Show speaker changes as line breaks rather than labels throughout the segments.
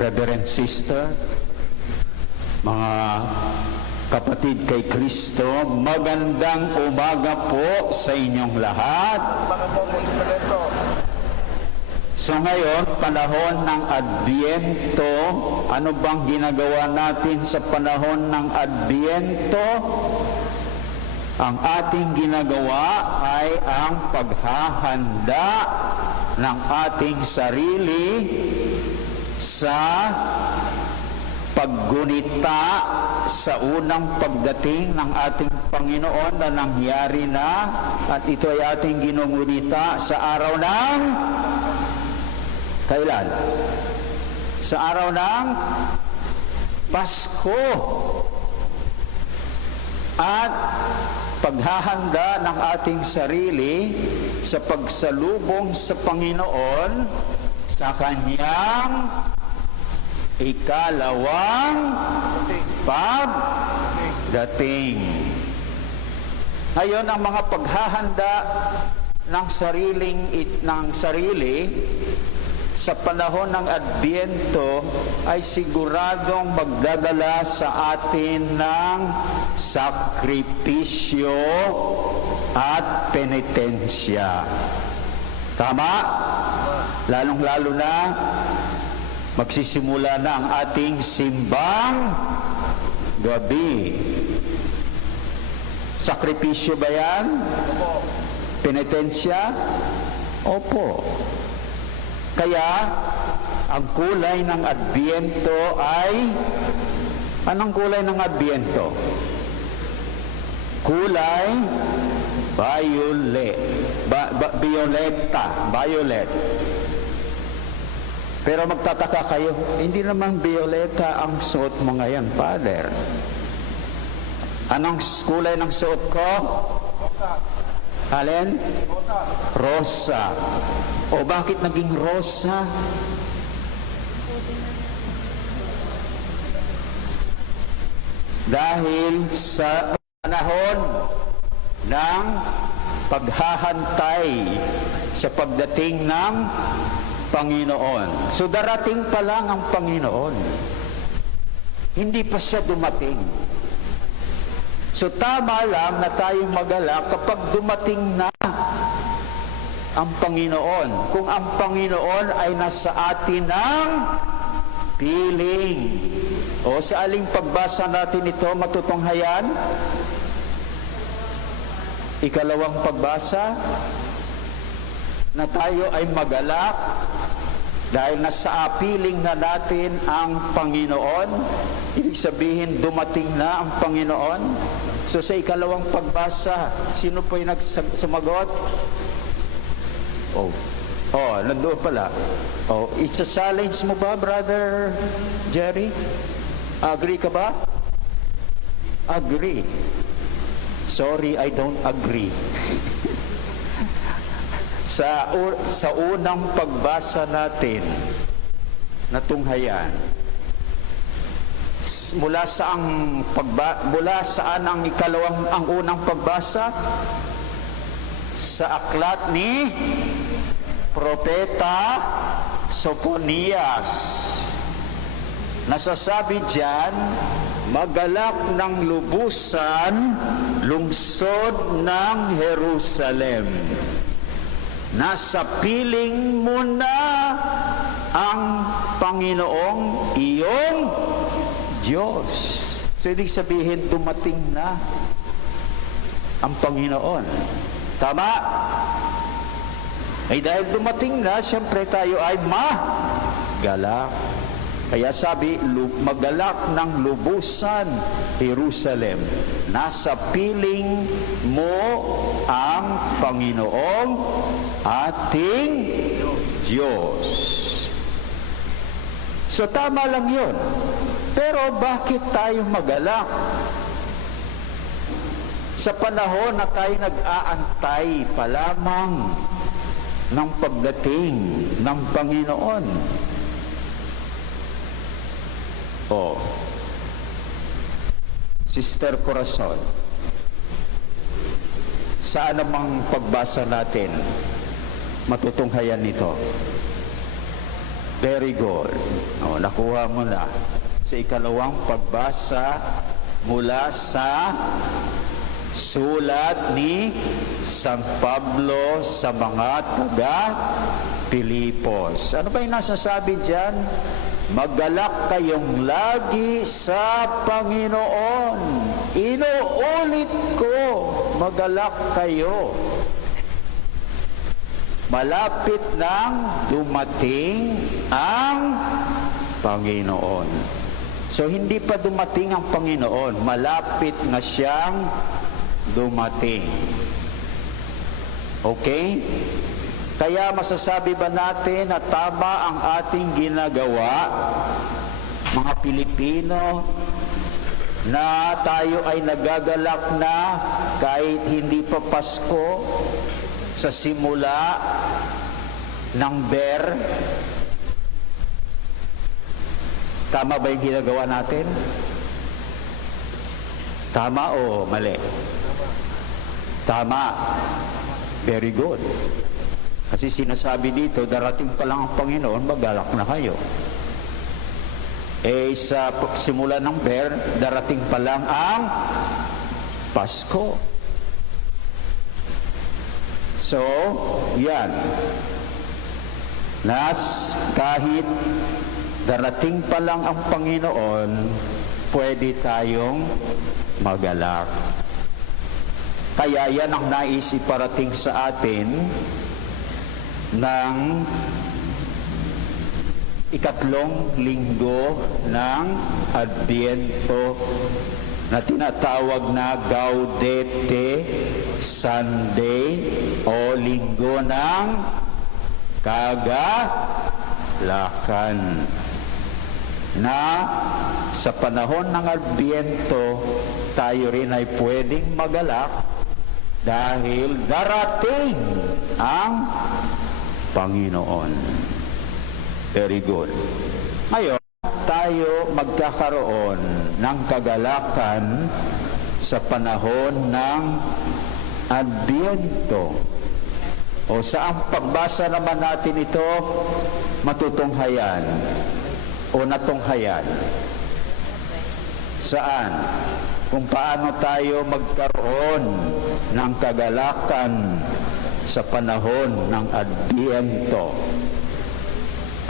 Reverend Sister, mga kapatid kay Kristo, magandang umaga po sa inyong lahat. So ngayon, panahon ng Adbiento, ano bang ginagawa natin sa panahon ng Adbiento? Ang ating ginagawa ay ang paghahanda ng ating sarili sa paggunita sa unang pagdating ng ating Panginoon na nangyari na at ito ay ating ginungunita sa araw ng kailan? Sa araw ng Pasko. At paghahanda ng ating sarili sa pagsalubong sa Panginoon sa kanyang ikalawang pagdating. Ngayon, ang mga paghahanda ng sariling it, ng sarili sa panahon ng Adbiento ay siguradong magdadala sa atin ng sakripisyo at penitensya. Tama? Lalong-lalo na magsisimula na ang ating simbang gabi. Sakripisyo ba yan? Penitensya? Opo. Kaya, ang kulay ng Adbiento ay, anong kulay ng Adbiento? Kulay violet. Ba, ba, violeta. Violet. Pero magtataka kayo, hindi naman violeta ang suot mo ngayon, Father. Anong kulay ng suot ko? Alin? Rosa. O bakit naging rosa? Dahil sa panahon ng paghahantay sa pagdating ng Panginoon. So darating pa lang ang Panginoon. Hindi pa siya dumating. So tama lang na tayong magalak kapag dumating na ang Panginoon. Kung ang Panginoon ay nasa atin ng piling. O sa aling pagbasa natin ito, matutunghayan? Ikalawang pagbasa, na tayo ay magalak dahil nasa apiling na natin ang Panginoon. Ibig sabihin, dumating na ang Panginoon. So sa ikalawang pagbasa, sino po yung nagsumagot? Oh, oh, nandoon pala. Oh, isa-challenge mo ba, Brother Jerry? Agree ka ba? Agree. Sorry, I don't agree. sa, sa unang pagbasa natin na tunghayan, mula sa ang pagba, mula saan ang ikalawang ang unang pagbasa? Sa aklat ni propeta Soponias. Nasasabi diyan magalak ng lubusan lungsod ng Jerusalem nasa piling mo na ang Panginoong iyong Diyos. So, ibig sabihin, dumating na ang Panginoon. Tama? Ay dahil dumating na, siyempre tayo ay magalak. Kaya sabi, magalak ng lubusan, Jerusalem. Nasa piling mo ang Panginoong ating Diyos. So tama lang yun. Pero bakit tayo magalak? Sa panahon na tayo nag-aantay pa lamang ng pagdating ng Panginoon. Oh. Sister Corazon, saan namang pagbasa natin matutunghayan nito? Very good. O, nakuha mo na. Sa ikalawang pagbasa mula sa sulat ni San Pablo sa mga taga Pilipos. Ano ba yung nasasabi dyan? Magalak kayong lagi sa Panginoon. Inuulit ko, magalak kayo. Malapit nang dumating ang Panginoon. So hindi pa dumating ang Panginoon, malapit na siyang dumating. Okay? Kaya masasabi ba natin na tama ang ating ginagawa, mga Pilipino, na tayo ay nagagalak na kahit hindi pa Pasko sa simula ng Ber? Tama ba yung ginagawa natin? Tama o mali? Tama. Very good. Kasi sinasabi dito, darating pa lang ang Panginoon, magalak na kayo. Eh sa simula ng Ber, darating pa lang ang Pasko. So, yan. Nas, kahit darating pa lang ang Panginoon, pwede tayong magalak. Kaya yan ang nais iparating sa atin ng ikatlong linggo ng Adviento na tinatawag na Gaudete Sunday o linggo ng kagalakan. Na sa panahon ng Adviento tayo rin ay pwedeng magalak dahil darating ang Panginoon. Very good. Ngayon, tayo magkakaroon ng kagalakan sa panahon ng Adviento. O saan pagbasa naman natin ito matutunghayan o natunghayan? Saan? Kung paano tayo magkaroon ng kagalakan sa panahon ng Adviento.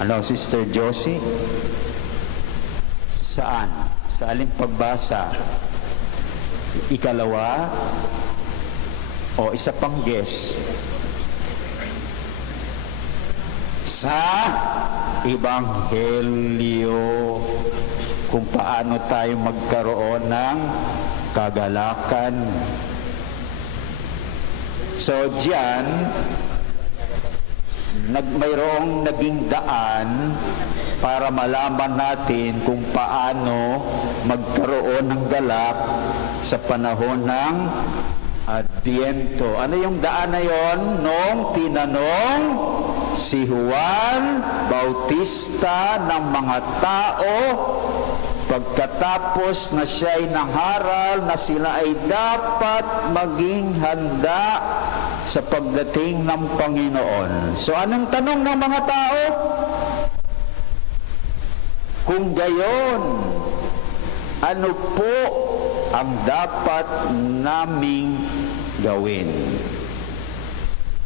Ano, Sister Josie? Saan? Sa aling pagbasa? Ikalawa? O isa pang guess? Sa Ebanghelyo kung paano tayo magkaroon ng kagalakan. So, diyan, nag, mayroong naging daan para malaman natin kung paano magkaroon ng galak sa panahon ng Adviento. Ano yung daan na yon? Nung tinanong si Juan Bautista ng mga tao pagkatapos na siya ay nangaral na sila ay dapat maging handa sa pagdating ng Panginoon. So anong tanong ng mga tao? Kung gayon, ano po ang dapat naming gawin?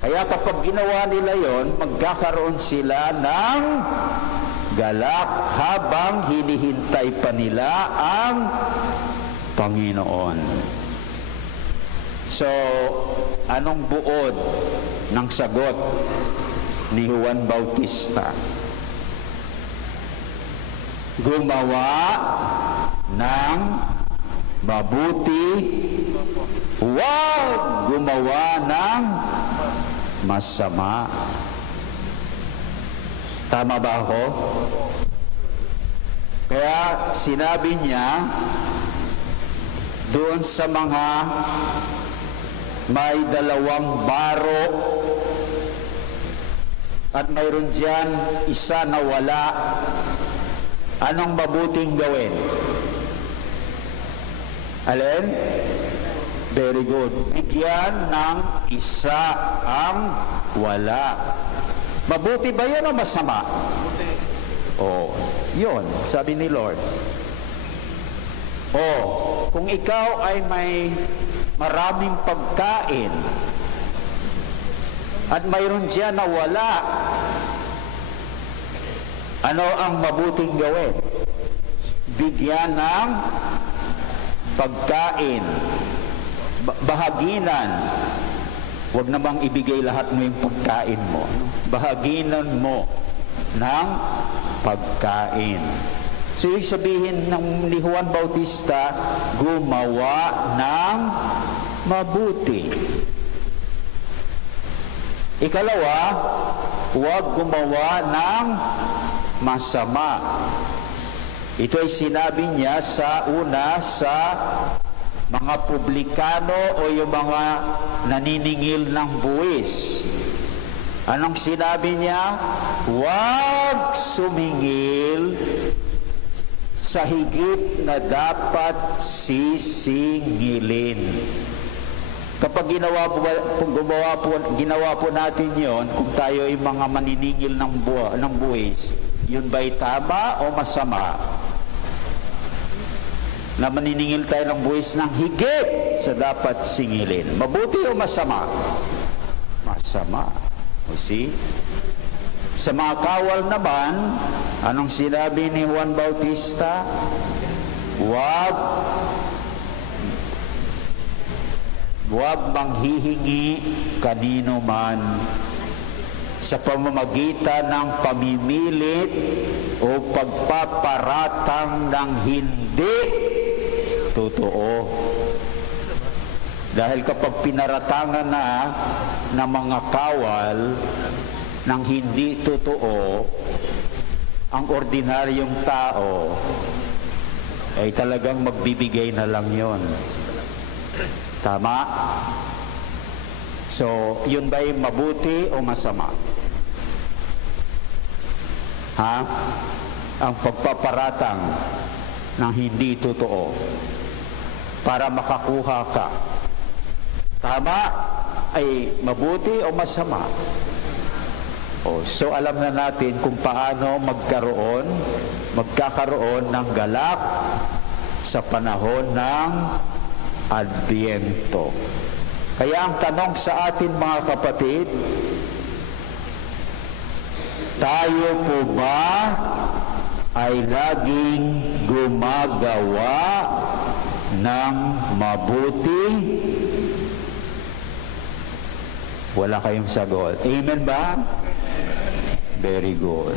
Kaya kapag ginawa nila yon, magkakaroon sila ng galak habang hinihintay pa nila ang Panginoon. So, anong buod ng sagot ni Juan Bautista? Gumawa ng mabuti, huwag gumawa ng masama. Tama ba ako? Kaya sinabi niya doon sa mga may dalawang baro at mayroon diyan isa na wala. Anong mabuting gawin? Alin? Very good. Bigyan ng isa ang wala. Mabuti ba yun o masama? O, yon sabi ni Lord. O, kung ikaw ay may maraming pagkain at mayroon diyan na wala, ano ang mabuting gawin? Bigyan ng pagkain, ba- bahaginan. Huwag namang ibigay lahat mo yung pagkain mo. Bahaginan mo ng pagkain. So, ibig sabihin ng ni Juan Bautista, gumawa ng mabuti. Ikalawa, huwag gumawa ng masama. Ito ay sinabi niya sa una sa mga publikano o yung mga naniningil ng buwis. Anong sinabi niya? Huwag sumingil sa higit na dapat sisingilin. Kapag ginawa po, gumawa po, ginawa po natin yon, kung tayo ay mga maniningil ng, buwa, ng buwis, yun ba'y tama o masama? Na maniningil tayo ng buwis ng higit sa dapat singilin. Mabuti o masama? Masama. O see? Sa mga kawal naman, anong sinabi ni Juan Bautista? Huwag huwag manghihingi kanino man sa pamamagitan ng pamimilit o pagpaparatang ng hindi totoo. Dahil kapag pinaratangan na ng mga kawal ng hindi totoo, ang ordinaryong tao ay talagang magbibigay na lang yon. Tama? So, yun ba'y mabuti o masama? Ha? Ang pagpaparatang ng hindi totoo para makakuha ka. Tama? Ay mabuti o masama? O, so alam na natin kung paano magkaroon, magkakaroon ng galak sa panahon ng Adbiento. Kaya ang tanong sa atin mga kapatid, tayo po ba ay laging gumagawa ng mabuti? Wala kayong sagot. Amen ba? Very good.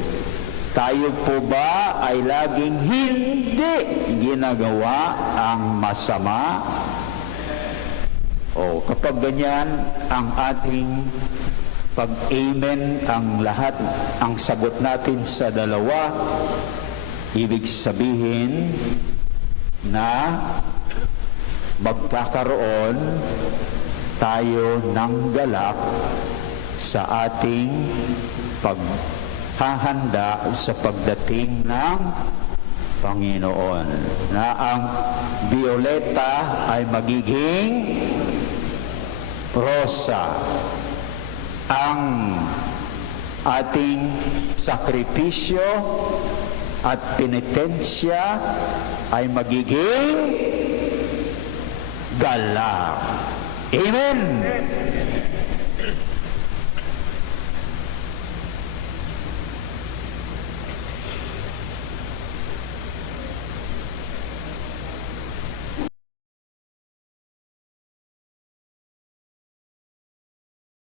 Tayo po ba ay laging hindi ginagawa ang masama? O kapag ganyan ang ating pag-amen ang lahat, ang sagot natin sa dalawa, ibig sabihin na magkakaroon tayo ng galak sa ating paghahanda sa pagdating ng Panginoon na ang violeta ay magiging rosa ang ating sakripisyo at penitensya ay magiging galak. Amen!